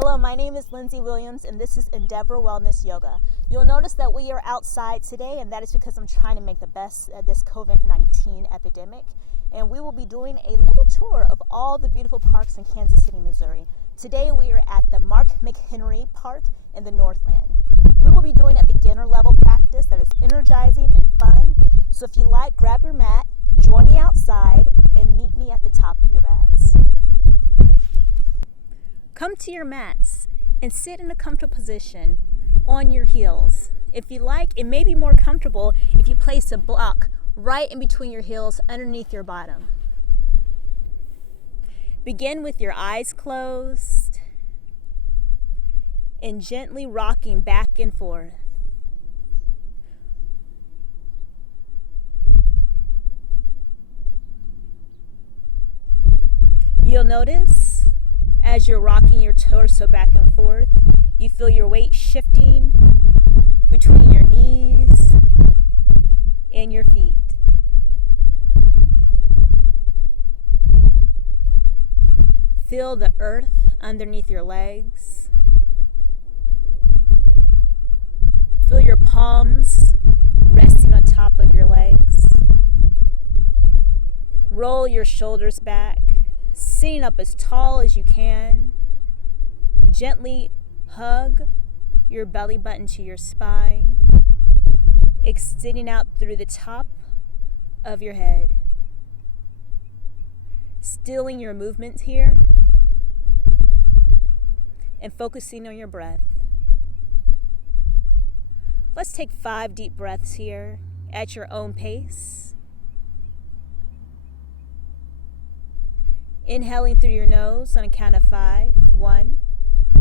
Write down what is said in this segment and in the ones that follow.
Hello, my name is Lindsay Williams, and this is Endeavor Wellness Yoga. You'll notice that we are outside today, and that is because I'm trying to make the best of this COVID-19 epidemic. And we will be doing a little tour of all the beautiful parks in Kansas City, Missouri. Today we are at the Mark McHenry Park in the Northland. We will be doing a beginner level practice that is energizing and fun. So if you like, grab your mat, join me outside, and meet me at the top of your mats. Come to your mats and sit in a comfortable position on your heels. If you like, it may be more comfortable if you place a block right in between your heels underneath your bottom. Begin with your eyes closed and gently rocking back and forth. You'll notice as you're rocking your torso back and forth, you feel your weight shifting between your knees and your feet. Feel the earth underneath your legs. Feel your palms resting on top of your legs. Roll your shoulders back, sitting up as tall as you can. Gently hug your belly button to your spine, extending out through the top of your head. Stilling your movements here and focusing on your breath. Let's take 5 deep breaths here at your own pace. Inhaling through your nose on a count of 5. 1,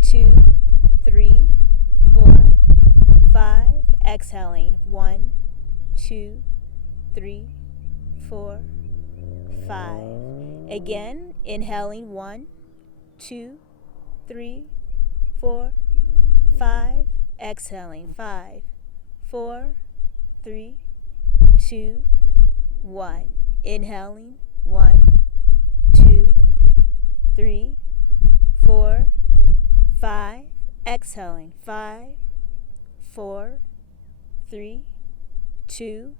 2, 3, 4, 5. Exhaling. 1, 2, 3, 4, 5. Again, inhaling. 1, 2, 3, 4, 5. Exhaling. 5, 4, 3, 2, 1. Inhaling. 1, 2, 3, 4, 5. Exhaling. 5, 4, 3, 2,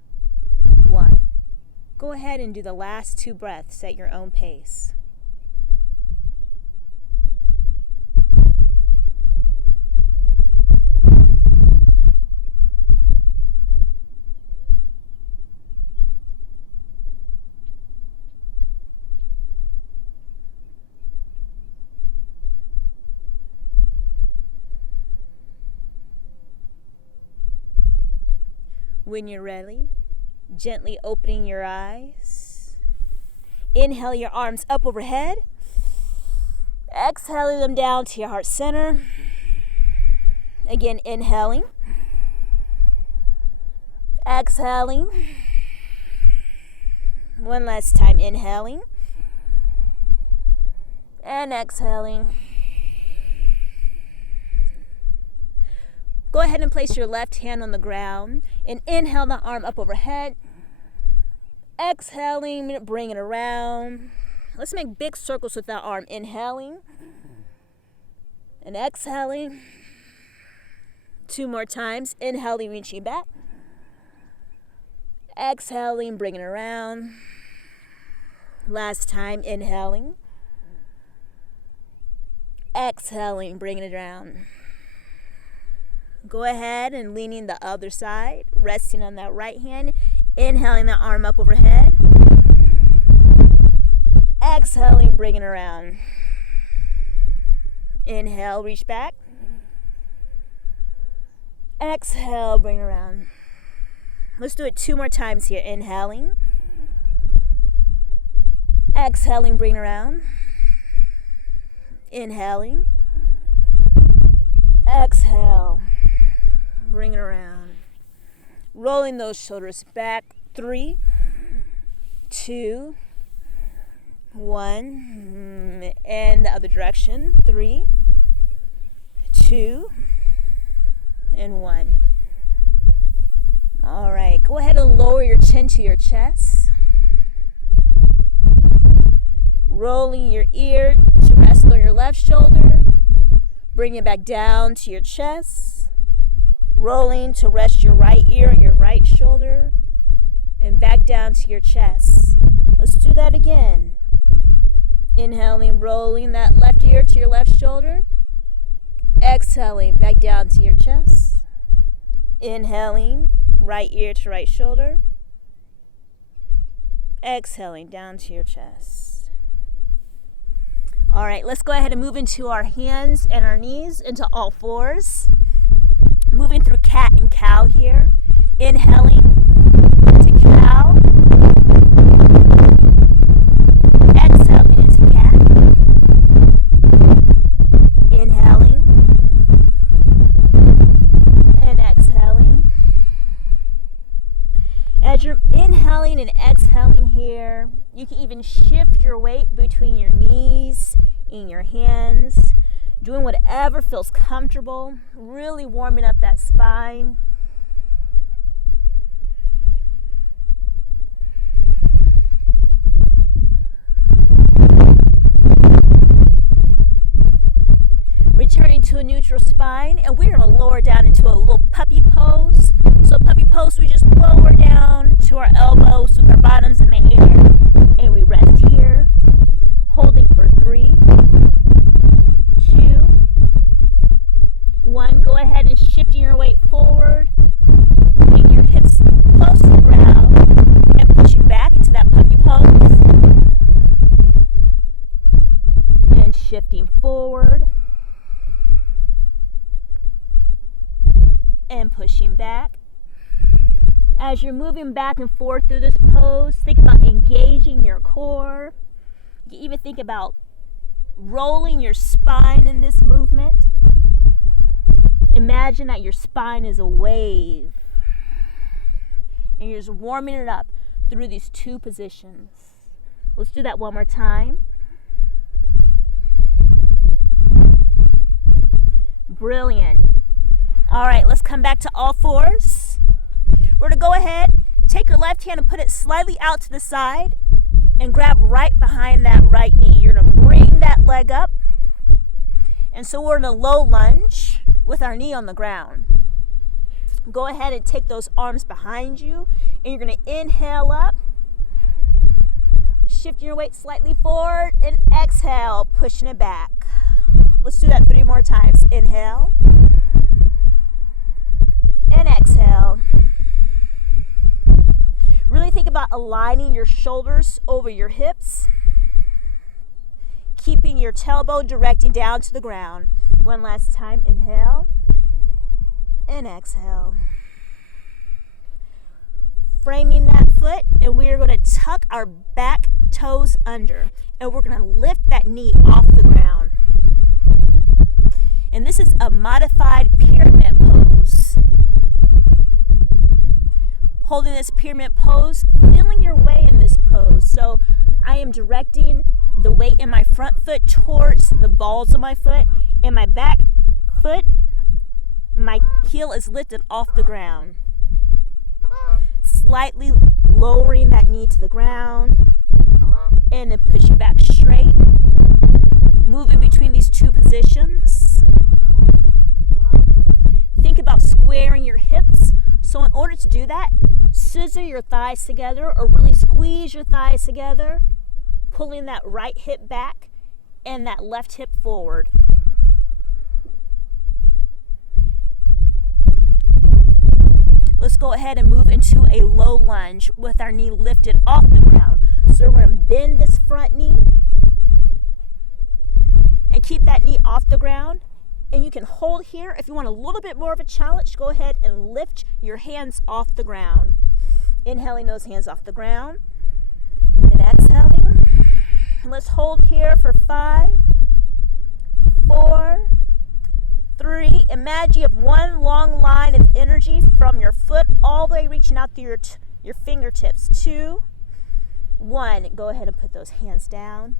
1. Go ahead and do the last 2 breaths at your own pace. When you're ready, gently opening your eyes. Inhale your arms up overhead. Exhaling them down to your heart center. Again, inhaling. Exhaling. One last time, inhaling. And exhaling. Go ahead and place your left hand on the ground and inhale the arm up overhead. Exhaling, bring it around. Let's make big circles with that arm. Inhaling and exhaling. 2 more times. Inhaling, reaching back. Exhaling, bring it around. Last time, inhaling. Exhaling, bringing it around. Go ahead and leaning the other side, resting on that right hand. Inhaling the arm up overhead. Exhaling, bring it around. Inhale, reach back. Exhale, bring it around. Let's do it 2 more times here. Inhaling. Exhaling, bring it around. Inhaling. Exhale. Bring it around. Rolling those shoulders back. 3, 2, 1. And the other direction. 3, 2, and 1. All right. Go ahead and lower your chin to your chest. Rolling your ear to rest on your left shoulder. Bring it back down to your chest. Rolling to rest your right ear and your right shoulder. And back down to your chest. Let's do that again. Inhaling, rolling that left ear to your left shoulder. Exhaling, back down to your chest. Inhaling, right ear to right shoulder. Exhaling, down to your chest. All right, let's go ahead and move into our hands and our knees into all fours. Moving through cat and cow here. Inhaling to cow. Exhaling into cat. Inhaling and exhaling. As you're inhaling and exhaling here, you can even shift your weight between your knees and your hands, doing whatever feels comfortable, really warming up that spine. Returning to a neutral spine, and we're going to lower down into a little puppy pose. So puppy pose, we just lower down to our elbows with our bottoms in the air, and we rest here, holding for 3, 2, 1. Go ahead and shifting your weight forward, bring your hips close to the ground, and pushing back into that puppy pose, and shifting forward. And pushing back. As you're moving back and forth through this pose, think about engaging your core. You can even think about rolling your spine in this movement. Imagine that your spine is a wave and you're just warming it up through these 2 positions. Let's do that one more time. Brilliant. All right, let's come back to all fours. We're going to go ahead, take your left hand and put it slightly out to the side and grab right behind that right knee. You're going to bring that leg up. And so we're in a low lunge with our knee on the ground. Go ahead and take those arms behind you, and you're going to inhale up. Shift your weight slightly forward and exhale, pushing it back. Let's do that 3 more times. Inhale. And exhale. Really think about aligning your shoulders over your hips, keeping your tailbone directing down to the ground. One last time. Inhale and exhale. Framing that foot, and we are going to tuck our back toes under, and we're going to lift that knee off the ground. And this is a modified pyramid pose. Holding this pyramid pose, feeling your way in this pose. So I am directing the weight in my front foot towards the balls of my foot, and my back foot, my heel is lifted off the ground. Slightly lowering that knee to the ground, and then pushing back straight. Moving between these 2 positions. Think about squaring your hips. So in order to do that, scissor your thighs together or really squeeze your thighs together, pulling that right hip back and that left hip forward. Let's go ahead and move into a low lunge with our knee lifted off the ground. So we're going to bend this front knee and keep that knee off the ground. And you can hold here. If you want a little bit more of a challenge, go ahead and lift your hands off the ground. Inhaling those hands off the ground and exhaling. Let's hold here for 5, 4, 3. Imagine you have one long line of energy from your foot all the way reaching out through your fingertips. 2, 1. Go ahead and put those hands down.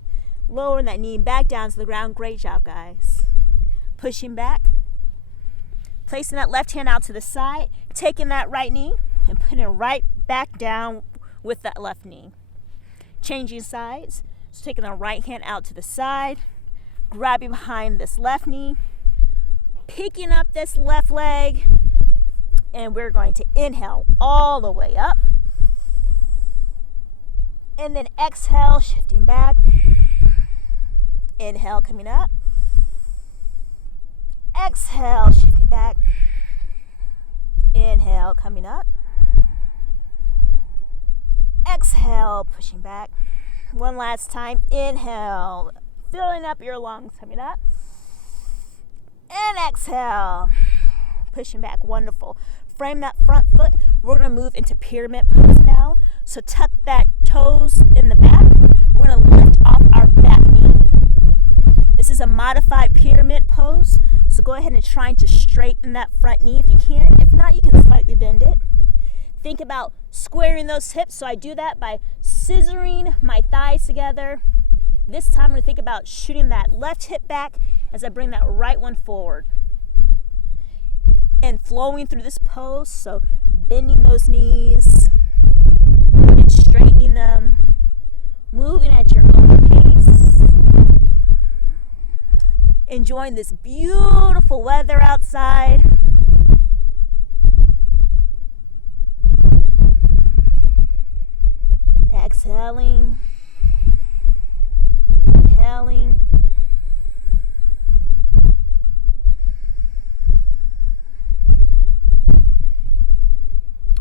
Lowering that knee back down to the ground. Great job, guys. Pushing back. Placing that left hand out to the side. Taking that right knee and putting it right back down with that left knee. Changing sides. So taking the right hand out to the side. Grabbing behind this left knee. picking up this left leg, and we're going to inhale all the way up. And then exhale, shifting back. Inhale, coming up. Exhale, shifting back. Inhale, coming up. Exhale, pushing back. One last time. Inhale, filling up your lungs, coming up. And exhale, pushing back. Wonderful. Frame that front foot. We're going to move into pyramid pose now. So tuck that toes in the back. We're going to lift off our back knee. This is a modified pyramid pose. So go ahead and try to straighten that front knee if you can. If not, you can slightly bend it. Think about squaring those hips. So I do that by scissoring my thighs together. This time I'm going to think about shooting that left hip back as I bring that right one forward. And flowing through this pose, so bending those knees and straightening them, moving at your own pace, enjoying this beautiful weather outside. Exhaling, inhaling.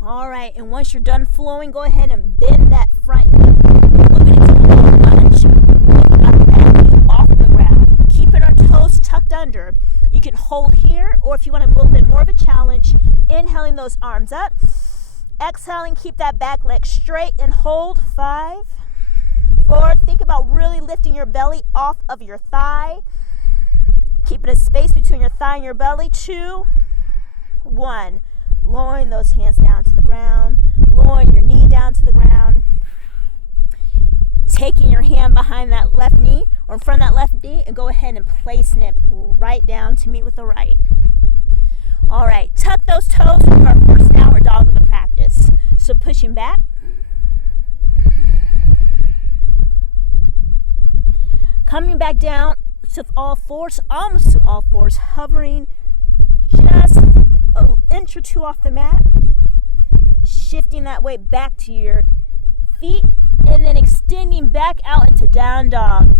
All right, and once you're done flowing, go ahead and bend that front knee. Moving into a little lunge. Lift up that knee off the ground. Keeping our toes tucked under. You can hold here, or if you want a little bit more of a challenge, inhaling those arms up. Exhaling, keep that back leg straight and hold. 5, 4. Think about really lifting your belly off of your thigh. Keeping a space between your thigh and your belly. 2, 1. Lowering those hands down to the ground. Lowering your knee down to the ground. Taking your hand behind that left knee or in front of that left knee and go ahead and placing it right down to meet with the right. All right, tuck those toes for our first downward dog of the practice. So pushing back. Coming back down to all fours, almost to all fours, hovering just an inch or two off the mat. Shifting that weight back to your feet and then extending back out into down dog.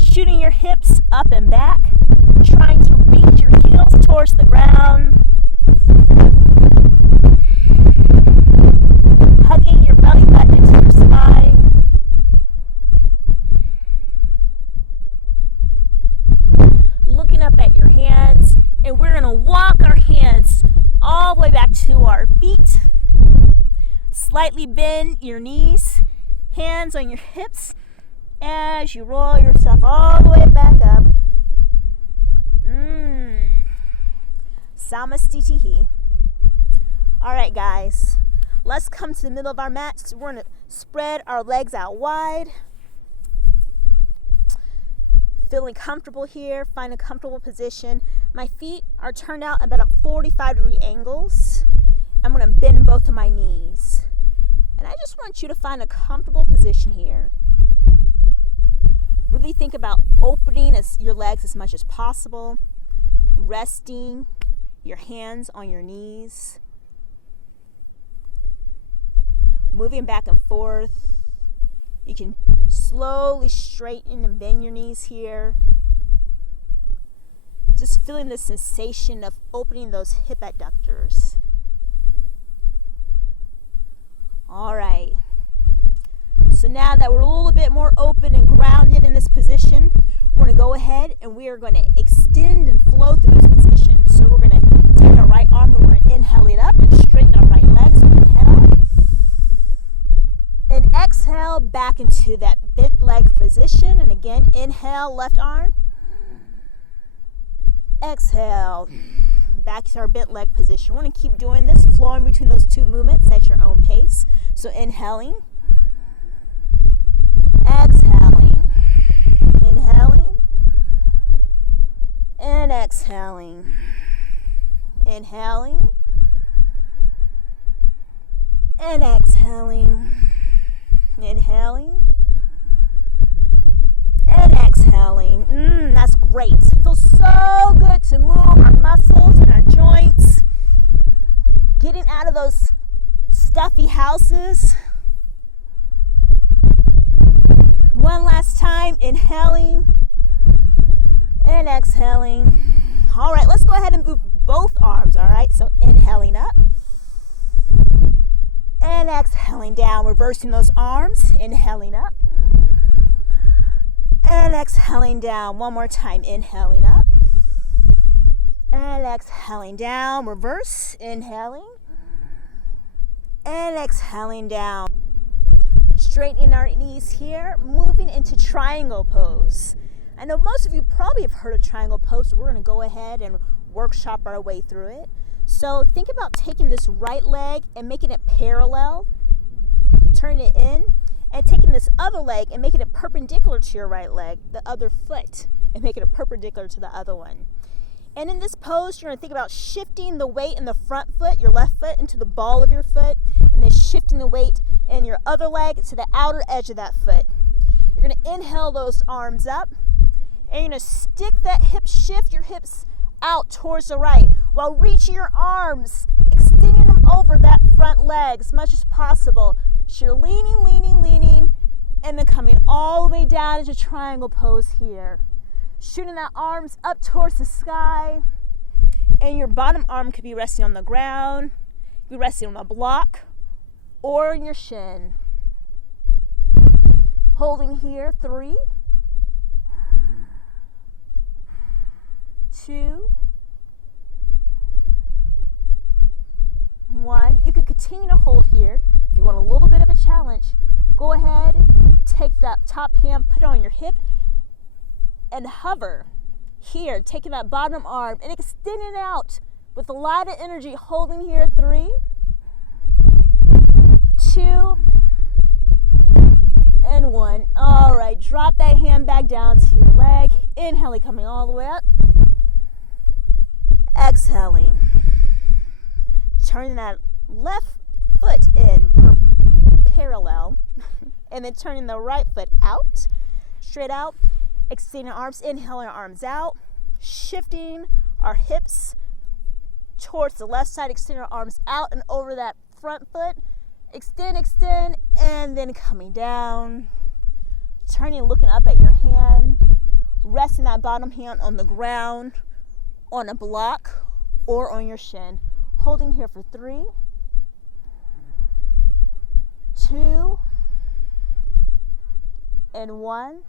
Shooting your hips up and back. Trying to reach your heels towards the ground. Hugging your belly button into your spine. Looking up at your hands, and we're going to walk our hands all the way back to our feet. Slightly bend your knees, hands on your hips as you roll yourself all the way back up. Samastitihi. All right, guys, let's come to the middle of our mat. So we're going to spread our legs out wide. Feeling comfortable here, find a comfortable position. My feet are turned out at about 45-degree angles. I'm going to bend both of my knees. And I just want you to find a comfortable position here. Really think about opening your legs as much as possible. Resting your hands on your knees. Moving back and forth. You can slowly straighten and bend your knees here. Just feeling the sensation of opening those hip adductors. All right. So now that we're a little bit more open and grounded in this position, we're going to go ahead and we are going to extend and flow through this position. So we're going to take our right arm and we're going to inhale it up and straighten our right leg. So inhale. And exhale back into that bent leg position. And again, inhale, left arm. Exhale, back to our bent leg position. We're going to keep doing this, flowing between those two movements at your own pace. So inhaling. Exhaling. Inhaling. And exhaling. Inhaling. And exhaling. Inhaling. And exhaling. That's great. It feels so good to move our muscles and our joints, getting out of those stuffy houses. One last time, inhaling and exhaling. All right, let's go ahead and move both arms, all right? So inhaling up and exhaling down, reversing those arms, inhaling up and exhaling down. One more time, inhaling up and exhaling down, reverse, inhaling and exhaling down. Straightening our knees here, moving into triangle pose. I know most of you probably have heard of triangle pose, so we're going to go ahead and workshop our way through it. So think about taking this right leg and making it parallel, turn it in, and taking this other leg and making it perpendicular to your right leg, the other foot, and making it perpendicular to the other one. And in this pose, you're going to think about shifting the weight in the front foot, your left foot, into the ball of your foot, and then shifting the weight in your other leg to the outer edge of that foot. You're going to inhale those arms up, and you're going to stick that hip, shift your hips out towards the right while reaching your arms, extending them over that front leg as much as possible. So you're leaning, leaning, leaning, and then coming all the way down into triangle pose here. Shooting that arms up towards the sky, and your bottom arm could be resting on the ground, be resting on a block, or in your shin. Holding here, 3, 2, 1. You could continue to hold here. If you want a little bit of a challenge, go ahead, take that top hand, put it on your hip, and hover here, taking that bottom arm and extending it out with a lot of energy, holding here, 3, 2, and 1. All right, drop that hand back down to your leg. Inhaling, coming all the way up. Exhaling. Turning that left foot in parallel, and then turning the right foot out, straight out. Extending our arms, inhaling our arms out, shifting our hips towards the left side, extending our arms out and over that front foot. Extend, extend, and then coming down. Turning and looking up at your hand. Resting that bottom hand on the ground, on a block, or on your shin. Holding here for 3, 2, and 1.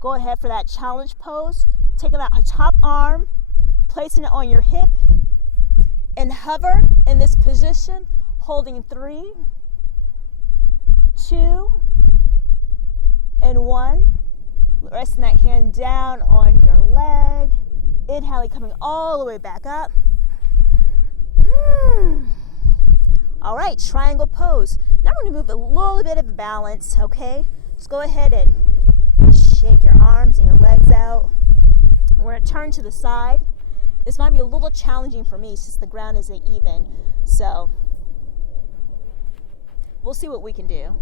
Go ahead for that challenge pose. Taking that top arm, placing it on your hip, and hover in this position, holding 3, 2, and 1. Resting that hand down on your leg. Inhaling, coming all the way back up. All right, triangle pose. Now we're going to move a little bit of balance, okay? Let's go ahead and shake your arms and your legs out. We're going to turn to the side. This might be a little challenging for me since the ground isn't even. So we'll see what we can do.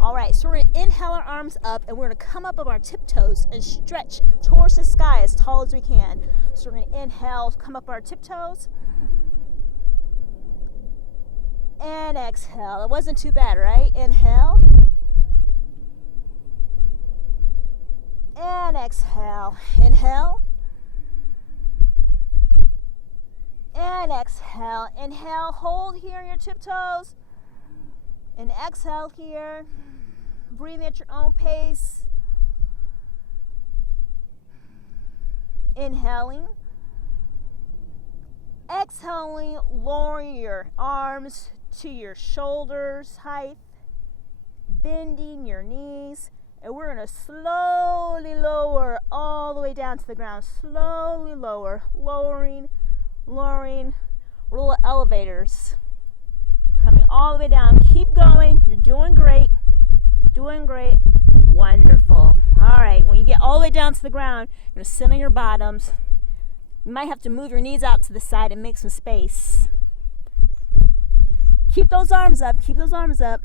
All right, so we're going to inhale our arms up, and we're going to come up on our tiptoes and stretch towards the sky as tall as we can. So we're going to inhale, come up on our tiptoes, and exhale. It wasn't too bad, right? Inhale. And exhale. Inhale. And exhale. Inhale, hold here on your tiptoes. And exhale here. Breathe at your own pace. Inhaling. Exhaling, lowering your arms to your shoulders height. Bending your knees. And we're going to slowly lower all the way down to the ground. Slowly lower. Lowering, lowering. We're little elevators. Coming all the way down. Keep going. You're doing great. Doing great. Wonderful. All right. When you get all the way down to the ground, you're going to sit on your bottoms. You might have to move your knees out to the side and make some space. Keep those arms up. Keep those arms up.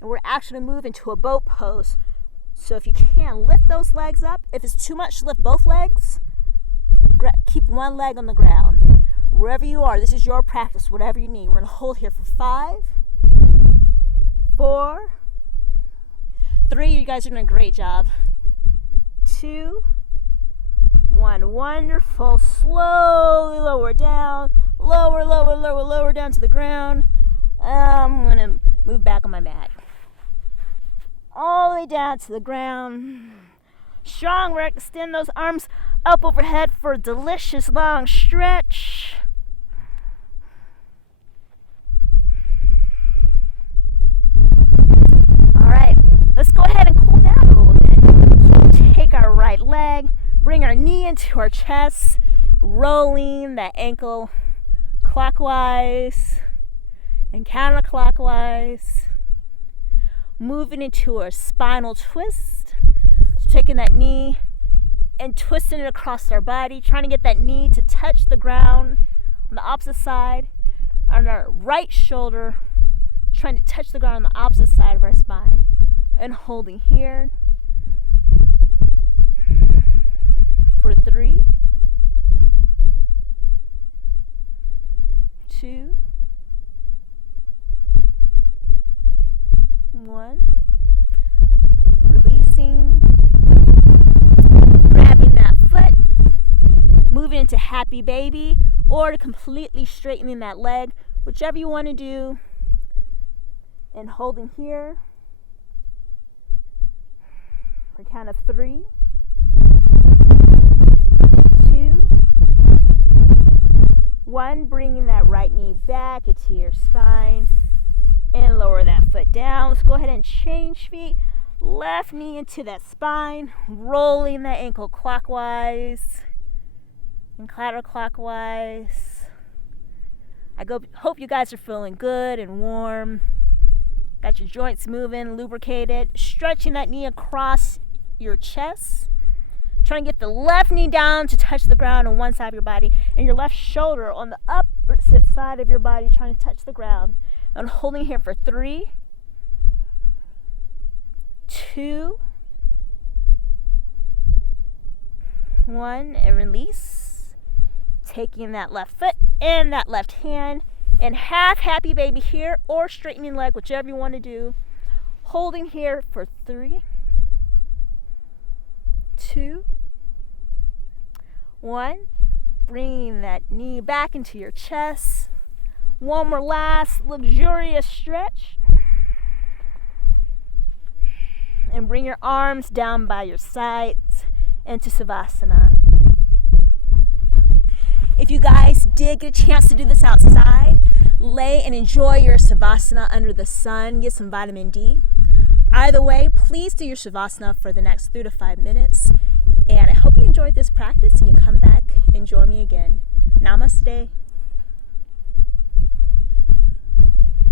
And we're actually moving to a boat pose. So if you can, lift those legs up. If it's too much to lift both legs, keep one leg on the ground. Wherever you are, this is your practice, whatever you need. We're going to hold here for 5, 4, 3. You guys are doing a great job. 2, 1. Wonderful. Slowly lower down. Lower down to the ground. I'm going to move back on my mat. All the way down to the ground. Strong work. Extend those arms up overhead for a delicious long stretch. All right, let's go ahead and cool down a little bit. So take our right leg, bring our knee into our chest, rolling that ankle clockwise and counterclockwise. Moving into a spinal twist. So taking that knee and twisting it across our body, trying to get that knee to touch the ground on the opposite side, on our right shoulder, trying to touch the ground on the opposite side of our spine, and holding here for 3, 2, 1. Releasing, grabbing that foot, moving into happy baby, or to completely straightening that leg, whichever you want to do, and holding here for count of 3, 2, 1. Bringing that right knee back into your spine and lower that foot down. Let's go ahead and change feet. Left knee into that spine, rolling that ankle clockwise and counterclockwise. Hope you guys are feeling good and warm. Got your joints moving, lubricated. Stretching that knee across your chest. Trying to get the left knee down to touch the ground on one side of your body, and your left shoulder on the opposite side of your body trying to touch the ground. And holding here for 3, 2, 1, and release. Taking that left foot and that left hand and half happy baby here, or straightening leg, whichever you want to do. Holding here for 3, 2, 1. Bringing that knee back into your chest. One more last luxurious stretch. And bring your arms down by your sides into Savasana. If you guys did get a chance to do this outside, lay and enjoy your Savasana under the sun, get some vitamin D. Either way, please do your Savasana for the next 3 to 5 minutes. And I hope you enjoyed this practice and you come back and join me again. Namaste.